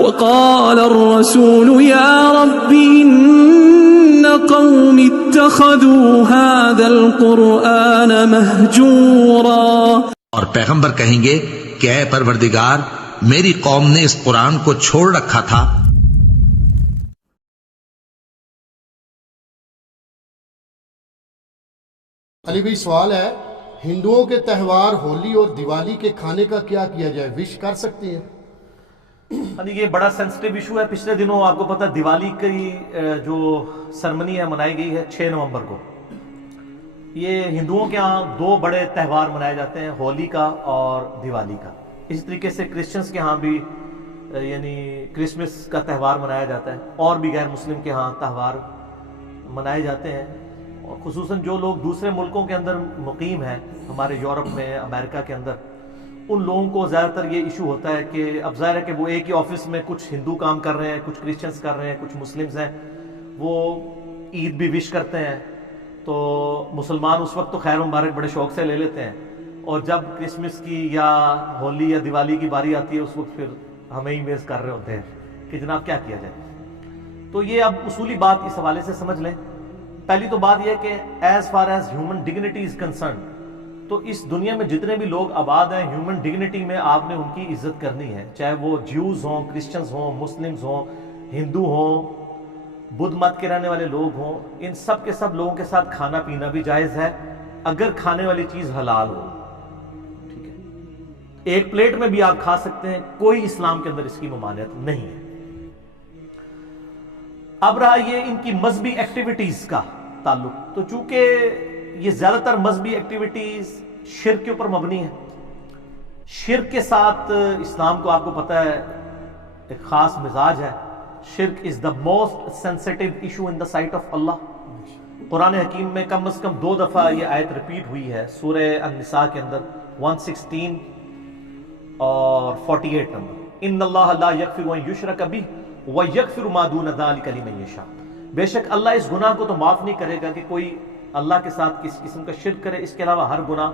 وقال الرسول يا رب إن قوم اتخذوا هذا القرآن مهجورا. اور پیغمبر کہیں گے کہ اے پروردگار میری قوم نے اس قرآن کو چھوڑ رکھا تھا. علی بھائی سوال ہے، ہندوؤں کے تہوار ہولی اور دیوالی کے کھانے کا کیا کیا جائے؟ وش کر سکتے ہیں؟ یہ بڑا سینسٹیو ایشو ہے. پچھلے دنوں آپ کو پتا دیوالی کی جو سرمنی ہے منائی گئی ہے 6 نومبر کو. یہ ہندوؤں کے ہاں 2 بڑے تہوار منائے جاتے ہیں، ہولی کا اور دیوالی کا. اسی طریقے سے کرسچنز کے ہاں بھی یعنی کرسمس کا تہوار منایا جاتا ہے، اور بھی غیر مسلم کے ہاں تہوار منائے جاتے ہیں. اور خصوصاً جو لوگ دوسرے ملکوں کے اندر مقیم ہیں، ہمارے یورپ میں، امریکہ کے اندر، ان لوگوں کو زیادہ تر یہ ایشو ہوتا ہے کہ اب ظاہر ہے کہ وہ ایک ہی آفس میں کچھ ہندو کام کر رہے ہیں، کچھ کرسچنز کر رہے ہیں، کچھ مسلمز ہیں، وہ عید بھی وش کرتے ہیں. تو مسلمان اس وقت تو خیر مبارک بڑے شوق سے لے لیتے ہیں، اور جب کرسمس کی یا ہولی یا دیوالی کی باری آتی ہے اس وقت پھر ہمیں ہی میز کر رہے ہوتے ہیں کہ جناب کیا کیا جائے. تو یہ اب اصولی بات اس حوالے سے سمجھ لیں. پہلی تو بات یہ کہ as far as human dignity is concern, تو اس دنیا میں جتنے بھی لوگ آباد ہیں، ہیومن ڈگنیٹی میں آپ نے ان کی عزت کرنی ہے، چاہے وہ جیوز ہوں، کرسچنز ہوں، مسلمز ہوں، ہندو ہوں، بدھ مت کے رہنے والے لوگ ہوں. ان سب کے سب لوگوں کے ساتھ کھانا پینا بھی جائز ہے اگر کھانے والی چیز حلال ہو. ٹھیک ہے، ایک پلیٹ میں بھی آپ کھا سکتے ہیں، کوئی اسلام کے اندر اس کی ممانعت نہیں ہے. اب رہا یہ ان کی مذہبی ایکٹیویٹیز کا تعلق، تو چونکہ یہ زیادہ تر مذہبی ایکٹیویٹیز شرک کے اوپر مبنی ہے. شرک کے ساتھ اسلام کو آپ کو پتہ ہے ایک خاص مزاج ہے. شرک is the most sensitive issue in the sight of Allah. قرآن حکیم میں کم از کم 2 دفعہ یہ آیت ریپیٹ ہوئی ہے، سورہ النساء کے اندر 116 اور 48 نمبر. ان اللہ لا یغفر ان یشرک بہ ویغفر ما دون ذلک لمن یشاء. بے شک اللہ اس گناہ کو تو معاف نہیں کرے گا کہ کوئی اللہ کے ساتھ کس قسم کا شرک کرے، اس کے علاوہ ہر گناہ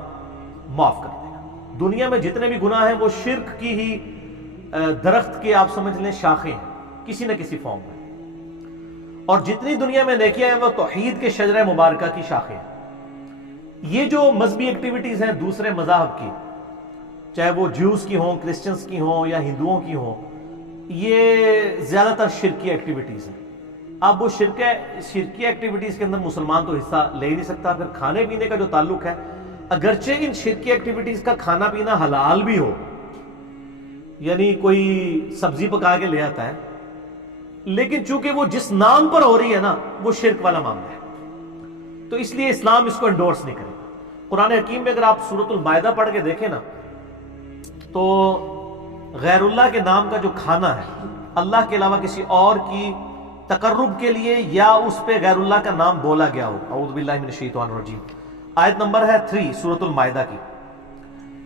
معاف کر دے گا. دنیا میں جتنے بھی گناہ ہیں وہ شرک کی ہی درخت کے آپ سمجھ لیں شاخیں ہیں کسی نہ کسی فارم میں، اور جتنی دنیا میں نیکیاں ہیں وہ توحید کے شجرہ مبارکہ کی شاخیں ہیں. یہ جو مذہبی ایکٹیویٹیز ہیں دوسرے مذاہب کی، چاہے وہ جیوز کی ہوں، کرسچنز کی ہوں یا ہندوؤں کی ہوں، یہ زیادہ تر شرکی ایکٹیویٹیز ہیں. اب وہ شرکی ایکٹیویٹیز کے اندر مسلمان تو حصہ لے ہی نہیں سکتا. پھر کھانے پینے کا جو تعلق ہے، اگرچہ ان شرکی ایکٹیویٹیز کا کھانا پینا حلال بھی ہو، یعنی کوئی سبزی پکا کے لے آتا ہے، لیکن چونکہ وہ جس نام پر ہو رہی ہے نا وہ شرک والا معاملہ ہے، تو اس لیے اسلام اس کو انڈورس نہیں کرے. قرآن حکیم میں اگر آپ سورۃ المائدہ پڑھ کے دیکھیں نا تو غیر اللہ کے نام کا جو کھانا ہے، اللہ کے علاوہ کسی اور کی تقرب کے لیے یا اس پہ غیر اللہ کا نام بولا گیا ہو، اعوذ باللہ من الشیطان الرجیم. آیت نمبر ہے 3 سورۃ المائدہ کی.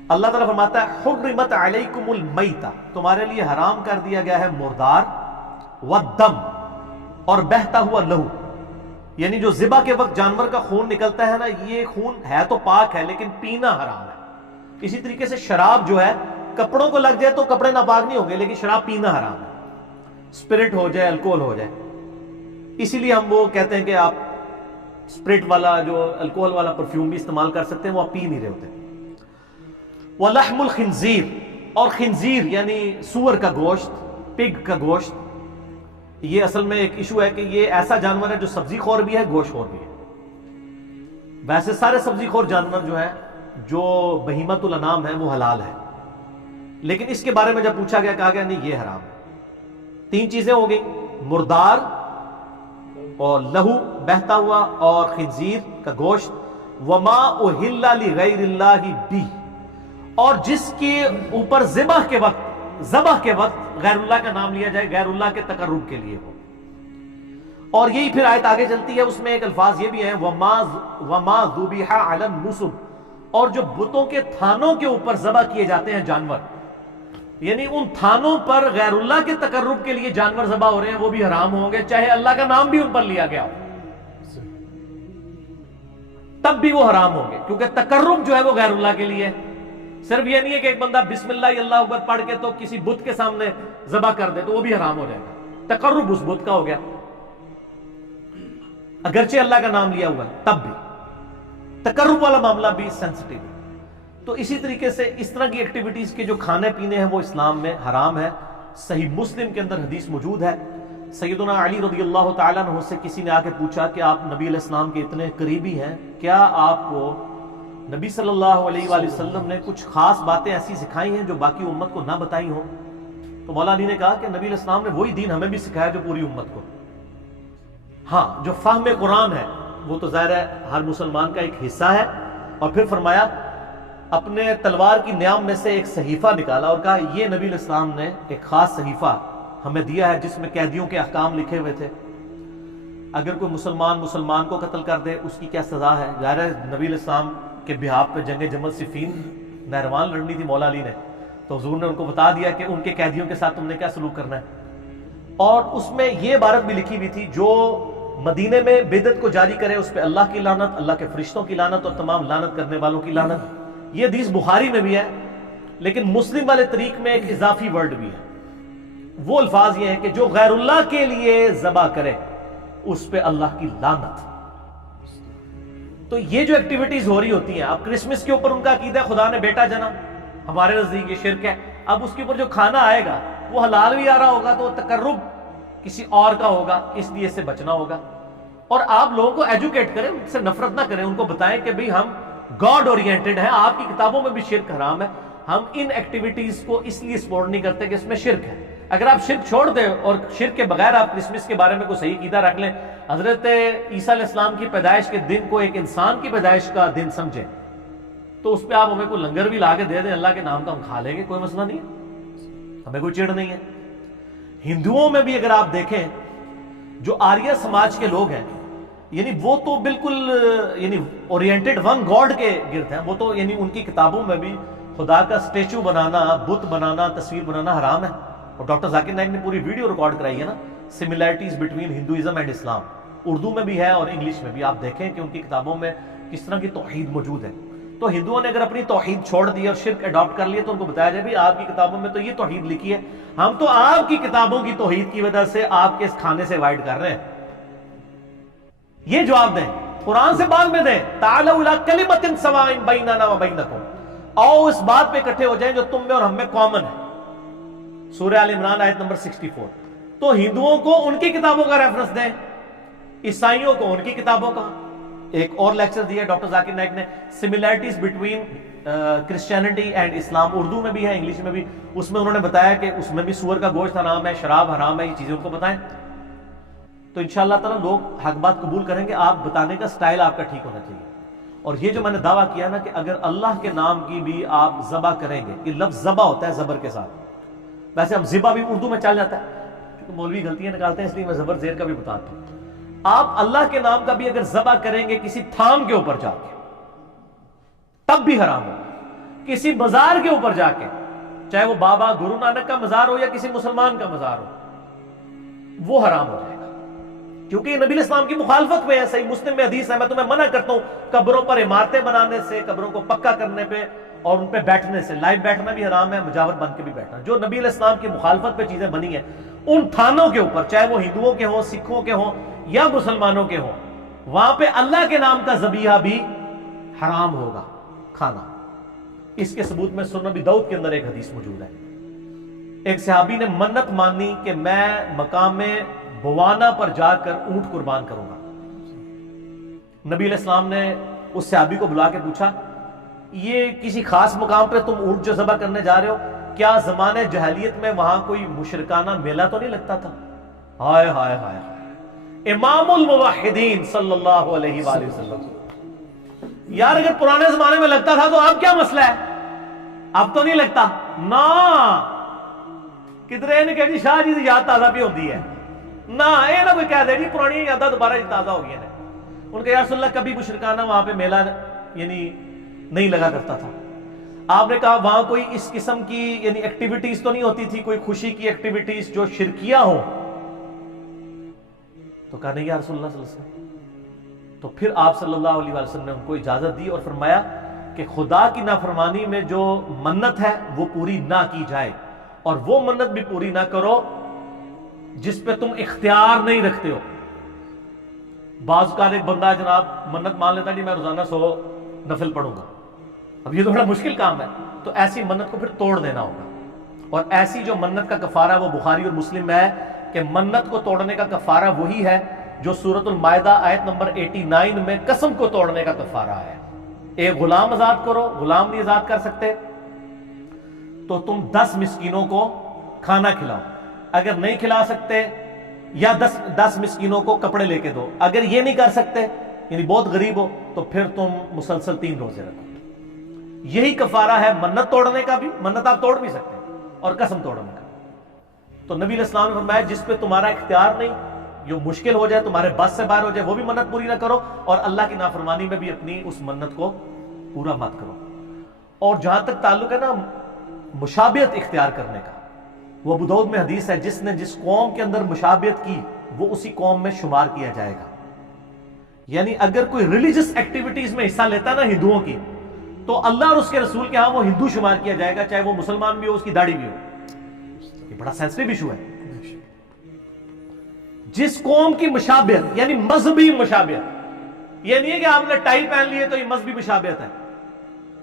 اللہ تعالیٰ فرماتا ہے حرمت علیکم المیتہ، تمہارے لیے حرام کر دیا گیا ہے مردار، والدم، اور بہتا ہوا لہو. یعنی جو ذبح کے وقت جانور کا خون نکلتا ہے نا، یہ خون ہے تو پاک ہے لیکن پینا حرام ہے. اسی طریقے سے شراب جو ہے کپڑوں کو لگ جائے تو کپڑے ناپاک نہیں ہوں گے، لیکن شراب پینا حرام ہے، اسپرٹ ہو جائے، الکوہل ہو جائے. اسی لیے ہم وہ کہتے ہیں کہ آپ اسپرٹ والا جو الکوہل والا پرفیوم بھی استعمال کر سکتے ہیں، وہ آپ پی نہیں رہے ہوتے. وَلَحْمُ الْخِنْزِيرِ، اور خنزیر یعنی سور کا گوشت، پگ کا گوشت. یہ اصل میں ایک ایشو ہے کہ یہ ایسا جانور ہے جو سبزی خور بھی ہے، گوشت خور بھی ہے. ویسے سارے سبزی خور جانور جو ہیں جو بہیمۃ الانام ہیں وہ حلال ہے، لیکن اس کے بارے میں جب پوچھا گیا کہا گیا نہیں یہ حرام ہے. 3 چیزیں ہو گئی، مردار اور لہو بہتا ہوا اور خنزیر کا گوشت. وما اہل لغیر اللہ بہ، اور جس کے اوپر ذبح کے وقت غیر اللہ کا نام لیا جائے، غیر اللہ کے تقرب کے لیے ہو. اور یہی پھر آیت آگے چلتی ہے، اس میں ایک الفاظ یہ بھی ہیں وما ذبح علی النصب، اور جو بتوں کے تھانوں کے اوپر ذبح کیے جاتے ہیں جانور، یعنی ان تھانوں پر غیر اللہ کے تقرب کے لیے جانور ذبح ہو رہے ہیں، وہ بھی حرام ہوں گے، چاہے اللہ کا نام بھی ان پر لیا گیا ہو تب بھی وہ حرام ہوں گے، کیونکہ تقرب جو ہے وہ غیر اللہ کے لیے. صرف یہ نہیں ہے کہ ایک بندہ بسم اللہ اللہ اکبر پڑھ کے تو کسی بت کے سامنے ذبح کر دے تو وہ بھی حرام ہو جائے گا، تقرب اس بت کا ہو گیا، اگرچہ اللہ کا نام لیا ہوا ہے تب بھی تقرب والا معاملہ بھی سینسٹیو ہے۔ تو اسی طریقے سے اس طرح کی ایکٹیویٹیز کے جو کھانے پینے ہیں وہ اسلام میں حرام ہے۔ صحیح مسلم کے اندر حدیث موجود ہے، سیدنا علی رضی اللہ تعالیٰ عنہ سے کسی نے آ کے پوچھا کہ آپ نبی علیہ السلام کے اتنے قریبی ہیں، کیا آپ کو نبی صلی اللہ علیہ وآلہ وسلم نے کچھ خاص باتیں ایسی سکھائی ہیں جو باقی امت کو نہ بتائی ہوں؟ تو مولا علی نے کہا کہ نبی علیہ السلام نے وہی دین ہمیں بھی سکھایا جو پوری امت کو۔ ہاں جو فہم قرآن ہے وہ تو ظاہر ہے ہر مسلمان کا ایک حصہ ہے، اور پھر فرمایا اپنے تلوار کی نیام میں سے ایک صحیفہ نکالا اور کہا یہ نبی علیہ السلام نے ایک خاص صحیفہ ہمیں دیا ہے جس میں قیدیوں کے احکام لکھے ہوئے تھے، اگر کوئی مسلمان کو قتل کر دے اس کی کیا سزا ہے۔ ظاہر ہے نبی علیہ السلام کے بہاف پہ جنگ جمل صفین نہروان لڑنی تھی مولا علی نے، تو حضور نے ان کو بتا دیا کہ ان کے قیدیوں کے ساتھ تم نے کیا سلوک کرنا ہے، اور اس میں یہ عبارت بھی لکھی ہوئی تھی جو مدینے میں بدعت کو جاری کرے اس پہ اللہ کی لعنت، اللہ کے فرشتوں کی لعنت اور تمام لعنت کرنے والوں کی لعنت۔ یہ حدیث بخاری میں بھی ہے، لیکن مسلم والے طریق میں ایک اضافی ورڈ بھی ہے، وہ الفاظ یہ ہیں کہ جو غیر اللہ کے لیے ذبح کرے اس پہ اللہ کی لعنت۔ تو یہ جو ایکٹیویٹیز ہو رہی ہوتی ہیں، اب کرسمس کے اوپر ان کا عقیدہ ہے خدا نے بیٹا جنا، ہمارے نزدیک یہ شرک ہے، اب اس کے اوپر جو کھانا آئے گا وہ حلال بھی آ رہا ہوگا تو تقرب کسی اور کا ہوگا، اس لیے سے بچنا ہوگا۔ اور آپ لوگوں کو ایجوکیٹ کریں، ان سے نفرت نہ کریں، ان کو بتائیں کہ بھئی ہم گاڈ اورینٹڈ ہیں، آپ کی کتابوں میں بھی شرک حرام ہے، ہم ان ایکٹیویٹیز کو اس لیے سپورٹ نہیں کرتے کہ اس میں شرک ہے۔ اگر آپ شرک چھوڑ دیں اور شرک کے بغیر آپ کرسمس کے بارے میں کوئی صحیح عقیدہ رکھ لیں، حضرت عیسیٰ علیہ السلام کی پیدائش کے دن کو ایک انسان کی پیدائش کا دن سمجھیں، تو اس پہ آپ ہمیں کوئی لنگر بھی لا کے دے دیں اللہ کے نام کا، ہم کھا لیں گے، کوئی مسئلہ نہیں ہے، ہمیں کوئی چڑ نہیں ہے۔ ہندوؤں میں بھی اگر آپ دیکھیں جو آریہ سماج کے لوگ ہیں، یعنی وہ تو بالکل یعنی اورینٹڈ ون گاڈ کے گرد ہیں، وہ تو یعنی ان کی کتابوں میں بھی خدا کا سٹیچو بنانا، بت بنانا، تصویر بنانا حرام ہے۔ اور ڈاکٹر ذاکر نائک نے پوری ویڈیو ریکارڈ کرائی ہے نا، سملیرٹیز بٹوین ہندوازم اینڈ اسلام، اردو میں بھی ہے اور انگلش میں بھی، آپ دیکھیں کہ ان کی کتابوں میں کس طرح کی توحید موجود ہے۔ تو ہندوؤں نے اگر اپنی توحید چھوڑ دی اور شرک اڈاپٹ کر لیا تو ان کو بتایا جائے بھی آپ کی کتابوں میں تو یہ توحید لکھی ہے، ہم تو آپ کی کتابوں کی توحید کی وجہ سے آپ کے اس کھانے سے وائڈ کر رہے ہیں۔ یہ جواب دیں، قرآن سے بعد میں دیں، تعالوا الی کلمۃ سواء بیننا و بینکم، آؤ اس بات پہ اکٹھے ہو جائیں جو تم میں اور ہم میں کامن ہے۔ سورہ آل عمران آیت نمبر 64۔ تو ہندوؤں کو ان کی کتابوں کا ریفرنس دیں، عیسائیوں کو ان کی کتابوں کا۔ ایک اور لیکچر دیا ڈاکٹر ذاکر نائک نے، سملیرٹیز بٹوین کرسچینٹی اینڈ اسلام، اردو میں بھی ہے انگلش میں بھی، اس میں انہوں نے بتایا کہ اس میں بھی سور کا گوشت حرام ہے، شراب حرام ہے، یہ چیزیں ان کو بتائیں، تو انشاءاللہ تعالیٰ لوگ حق بات قبول کریں گے۔ آپ بتانے کا سٹائل آپ کا ٹھیک ہونا چاہیے۔ اور یہ جو میں نے دعویٰ کیا نا کہ اگر اللہ کے نام کی بھی آپ ذبح کریں گے، یہ لفظ ذبح ہوتا ہے زبر کے ساتھ، ویسے ہم ذبح بھی اردو میں چل جاتا ہے، کیونکہ مولوی غلطیاں نکالتے ہیں اس لیے میں زبر زیر کا بھی بتاتا ہوں۔ آپ اللہ کے نام کا بھی اگر ذبح کریں گے کسی تھام کے اوپر جا کے تب بھی حرام ہوگا، کسی مزار کے اوپر جا کے، چاہے وہ بابا گرو نانک کا مزار ہو یا کسی مسلمان کا مزار ہو، وہ حرام ہو جائے گا، کیونکہ یہ نبی علیہ السلام کی مخالفت میں ہے۔ صحیح مسلم میں حدیث ہے، میں تمہیں منع کرتا ہوں قبروں پر عمارتیں بنانے سے، قبروں کو پکا کرنے پہ اور ان پہ بیٹھنے سے، لائیو بیٹھنا بھی حرام ہے، مجاور بن کے بھی بیٹھنا۔ جو نبی علیہ السلام کی مخالفت پہ چیزیں بنی ہیں ان تھانوں کے اوپر، چاہے وہ ہندوؤں کے ہوں، سکھوں کے ہوں یا مسلمانوں کے ہوں، وہاں پہ اللہ کے نام کا ذبیحہ بھی حرام ہوگا کھانا۔ اس کے ثبوت میں سنن نبی داؤد کے اندر ایک حدیث موجود ہے، ایک صحابی نے منت مانی کہ میں مقام بوانا پر جا کر اونٹ قربان کروں گا۔ نبی علیہ السلام نے اس صحابی کو بلا کے پوچھا، یہ کسی خاص مقام پہ تم اونٹ جو ذبح کرنے جا رہے ہو، کیا زمانے جاہلیت میں وہاں کوئی مشرکانہ میلہ تو نہیں لگتا تھا؟ ہائے ہائے ہائے ہائے، امام الموحدین صلی اللہ علیہ وآلہ وسلم، یار اگر پرانے زمانے میں لگتا تھا تو اب کیا مسئلہ ہے؟ اب تو نہیں لگتا نا، کدھر نے کہا جی شاہ جی یاد تازہ بھی ہوتی ہے نہ، یہ نہ کوئی کہہ دے جی پرانی یادیں دوبارہ تازہ ہو گئی ہیں۔ ان کے یا رسول اللہ کبھی مشرکانہ وہاں پہ میلہ یعنی نہیں لگا کرتا تھا۔ آپ نے کہا وہاں کوئی اس قسم کی یعنی ایکٹیویٹیز تو نہیں ہوتی تھی، کوئی خوشی کی ایکٹیویٹیز جو شرکیہ ہوں؟ تو کہا نہیں یا رسول اللہ صلی اللہ علیہ وسلم۔ تو پھر آپ صلی اللہ علیہ وسلم نے ان کو اجازت دی اور فرمایا کہ خدا کی نافرمانی میں جو منت ہے وہ پوری نہ کی جائے، اور وہ منت بھی پوری نہ کرو جس پہ تم اختیار نہیں رکھتے ہو۔ بعض کا ایک بندہ جناب منت مان لیتا جی میں روزانہ 100 نفل پڑھوں گا، اب یہ تو بڑا مشکل کام ہے، تو ایسی منت کو پھر توڑ دینا ہوگا۔ اور ایسی جو منت کا کفارہ وہ بخاری اور مسلم میں ہے کہ منت کو توڑنے کا کفارہ وہی ہے جو سورۃ المائدہ آیت نمبر 89 میں قسم کو توڑنے کا کفارہ ہے۔ ایک غلام آزاد کرو، غلام نہیں آزاد کر سکتے تو تم 10 مسکینوں کو کھانا کھلاؤ، اگر نہیں کھلا سکتے یا 10 مسکینوں کو کپڑے لے کے دو، اگر یہ نہیں کر سکتے یعنی بہت غریب ہو تو پھر تم مسلسل 3 روزے رکھو۔ یہی کفارہ ہے منت توڑنے کا بھی، منت آپ توڑ بھی سکتے ہیں، اور قسم توڑنے کا۔ تو نبی علیہ السلام نے فرمایا جس پہ تمہارا اختیار نہیں، جو مشکل ہو جائے، تمہارے بس سے باہر ہو جائے، وہ بھی منت پوری نہ کرو، اور اللہ کی نافرمانی میں بھی اپنی اس منت کو پورا مت کرو۔ اور جہاں تک تعلق ہے نا مشابہت اختیار کرنے کا، وہ ابو داؤد میں حدیث ہے جس نے جس قوم کے اندر مشابہت کی وہ اسی قوم میں شمار کیا جائے گا۔ یعنی اگر کوئی ریلیجس ایکٹیویٹیز میں حصہ لیتا نا ہندوؤں کی، تو اللہ اور اس کے رسول کے ہاں وہ ہندو شمار کیا جائے گا، چاہے وہ مسلمان بھی ہو، اس کی داڑھی بھی ہو۔ یہ بڑا سینسٹیو ایشو ہے۔ جس قوم کی مشابہت یعنی مذہبی مشابہت، یہ نہیں ہے کہ آپ نے ٹائی پہن لی ہے تو یہ مذہبی مشابہت ہے،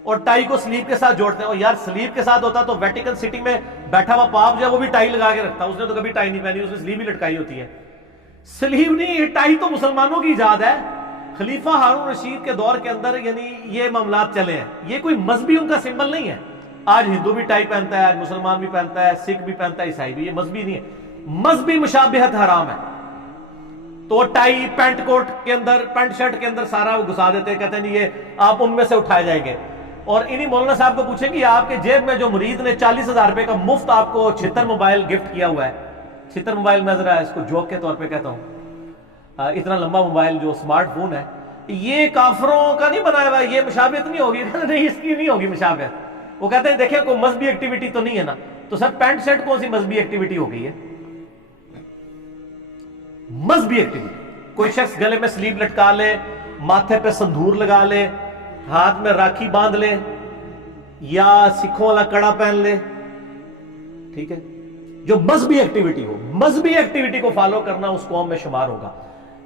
اور ٹائی کو سلیب کے ساتھ جوڑتے ہیں۔ اور یار سلیب کے ساتھ ہوتا تو ویٹیکن سٹی میں بیٹھا ہوا پاپ جو ہے وہ بھی ٹائی لگا کے رکھتا، اس نے تو کبھی ٹائی نہیں پہنی، اس نے سلیب ہی لٹکائی ہوتی ہے۔ سلیب نہیں، یہ ٹائی تو مسلمانوں کی ایجاد ہے، خلیفہ ہارون رشید کے دور کے اندر یعنی یہ معاملات چلے ہیں، یہ کوئی مذہبی ان کا سمبل نہیں ہے۔ آج ہندو بھی ٹائی پہنتا ہے، آج مسلمان بھی پہنتا ہے، سکھ بھی پہنتا ہے، عیسائی بھی، یہ مذہبی نہیں ہے۔ مذہبی مشابہت حرام ہے، تو ٹائی پینٹ کوٹ کے اندر، پینٹ شرٹ کے اندر سارا وہ گھسا دیتے، کہتے ہیں یہ آپ ان میں سے اٹھائے جائیں گے۔ اور انہی مولانا صاحب کو پوچھیں کہ آپ کے جیب میں جو مرید نے 40,000 روپے کا مفت آپ کو 76 موبائل گفٹ کیا ہوا ہے، 76 موبائل میں ذرا اس کو جوک کے طور پہ کہتا ہوں، اتنا لمبا موبائل جو سمارٹ فون ہے، یہ کافروں کا نہیں بنایا ہوا، یہ مشابہت نہیں ہوگی؟ نہیں، اس کی نہیں ہوگی مشابہت۔ وہ کہتے ہیں دیکھیں کوئی مذہبی ایکٹیویٹی تو نہیں ہے نا، تو سر پینٹ شرٹ کون سی مذہبی ایکٹیویٹی ہو گئی ہے؟ مذہبی ایکٹیویٹی کوئی شخص گلے میں سلیب لٹکا لے، ماتھے پہ سندور لگا لے، ہاتھ میں راکھی باندھ لے، یا سکھوں والا کڑا پہن لے، ٹھیک ہے، جو مذہبی ایکٹیویٹی ہو، مذہبی ایکٹیویٹی کو فالو کرنا اس قوم میں شمار ہوگا۔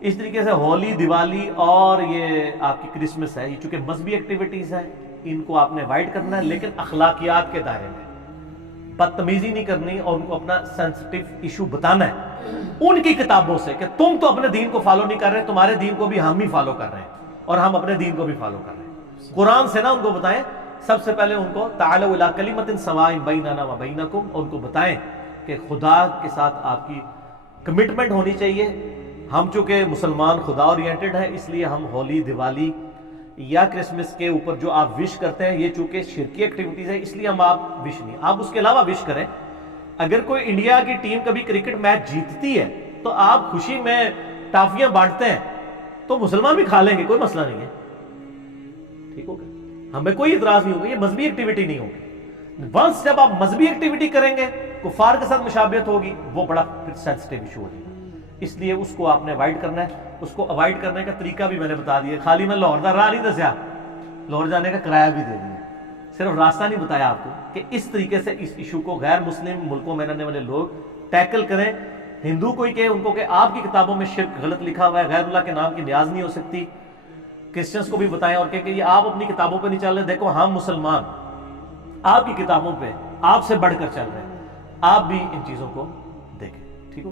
اس طریقے سے ہولی، دیوالی اور یہ آپ کی کرسمس ہے، یہ چونکہ مذہبی ایکٹیویٹیز ہیں، ان کو آپ نے اوائڈ کرنا ہے، لیکن اخلاقیات کے دائرے میں، بدتمیزی نہیں کرنی، اور ان کو اپنا سینسٹیو ایشو بتانا ہے ان کی کتابوں سے کہ تم تو اپنے دین کو فالو نہیں کر رہے، تمہارے دین کو بھی ہم ہی فالو کر رہے ہیں، اور ہم اپنے دین کو بھی فالو کر رہے ہیں۔ قرآن سے نا ان کو بتائیں، سب سے پہلے ان کو تعالوا الی کلمۃ سواء بیننا و بینکم، ان کو بتائیں کہ خدا کے ساتھ آپ کی کمٹمنٹ ہونی چاہیے۔ ہم چونکہ مسلمان خدا اورینٹڈ ہیں، اس لیے ہم ہولی، دیوالی یا کرسمس کے اوپر جو آپ وش کرتے ہیں، یہ چونکہ شرکی ایکٹیویٹیز ہے، اس لیے ہم آپ وش نہیں، آپ اس کے علاوہ وش کریں۔ اگر کوئی انڈیا کی ٹیم کبھی کرکٹ میچ جیتتی ہے تو آپ خوشی میں ٹافیاں بانٹتے ہیں، تو مسلمان بھی کھا لیں گے، کوئی مسئلہ نہیں ہے، ٹھیک ہوگا، ہمیں کوئی اعتراض نہیں ہوگا، یہ مذہبی ایکٹیویٹی نہیں ہوگی۔ ونس جب آپ مذہبی ایکٹیویٹی کریں گے، کفار کے ساتھ مشابہت ہوگی، وہ بڑا پھر سینسٹیو ایشو ہو جائے گا، اس لیے اس کو آپ نے اوائڈ کرنا ہے۔ اس کو اوائڈ کرنے کا طریقہ بھی میں نے بتا دیا، خالی میں لاہور دا راہ نہیں دسیا، لاہور جانے کا کرایہ بھی دے دیا، صرف راستہ نہیں بتایا آپ کو کہ اس طریقے سے اس ایشو کو غیر مسلم ملکوں میں رہنے والے لوگ ٹیکل کریں۔ ہندو کوئی کہ ان کو کہ آپ کی کتابوں میں شرک غلط لکھا ہوا ہے، غیر اللہ کے نام کی نیاز نہیں ہو سکتی، کرسچنس کو بھی بتائیں، اور کہ یہ آپ اپنی کتابوں پہ نہیں چل رہے، دیکھو ہم مسلمان آپ کی کتابوں پہ آپ سے بڑھ کر چل رہے ہیں، آپ بھی ان چیزوں کو دیکھیں، ٹھیک ہو؟